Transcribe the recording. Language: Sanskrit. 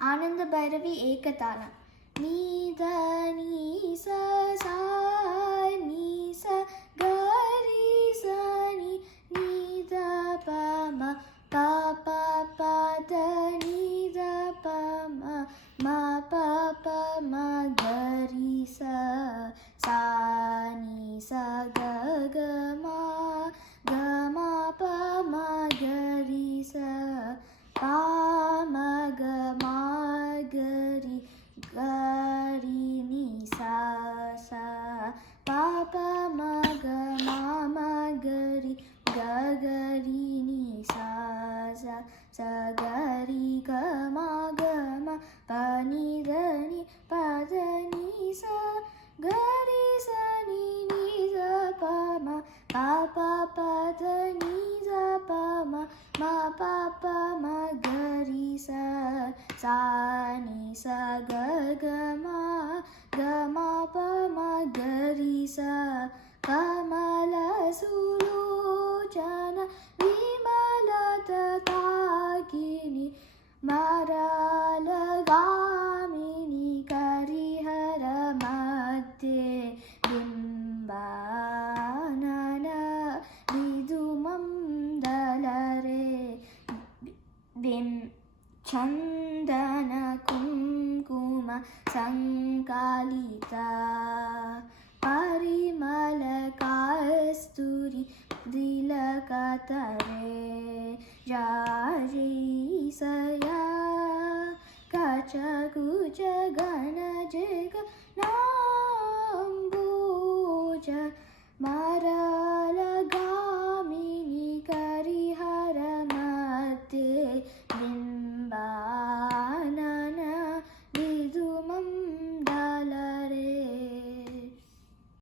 ಆನಂದ ಭೈರವಿ ಏಕತಾನ. ನೀ ದ ನೀ ಸ ಸಾ ನೀ ಸ ಗ ರಿ ಸ ನಿ ನೀ ದ ಪ ಮ ಪ ಪ ಪ ದ ನೀ ದ ಪ ಮ ಮ ಪ ಪ ಮ ಗ ರಿ ಸ ಸಾ ನೀ ಸ ಗ ಗ ಮ ಗ ಮ ಪ ಮ ಗ ರಿ ಸ ಪ ಮ ಗ ಮ ಗ ರಿ ಗ ರಿ ನಿ ಸ ಸ ಪ ಪ ಮ ಗ ಮ ಮ ಗ ರಿ ಗ ಗ ರಿ ನಿ ಸ ಸ ಸ ಗ ರಿ ಗ ಮ ಗ ಮ ಪ ನಿ ದ ನಿ ಪ ದ ನಿ ಸ ಗ ರಿ ಸ ನಿ ನಿ ಸ ಪ ಮ ಪ ಪ ಪ ದ ನಿ ಸ ಪ ಮ ಮ ಪ ಪ ಮ ಗ ರಿ ಸ ಸಾ ನಿ ಸ ಗ ಗ ಮ ಗ ಮ ಪ ಮ ಗ ರಿ ಸ ಕಮಲ ಸುಲೋಚನ ವಿಮಲತತಾಕಿನಿ ಮರಲಗಾಮಿನಿ ಕರಿಹರ ಮಧ್ಯೆ ಬಿಂಬಾನನ ವಿದುಮಂದಲರೆ ಚಂದನ ಕುಂಕುಮ ಸಂಕಾಲಿತ ಪರಿಮಳ ಕಸ್ತೂರಿ ದಿಲಕತರೆ ರಾಜೀಸಯ ಕಚಕುಚ ಗಣ ಜಗ ನಾಂಬೂಜ ಮರ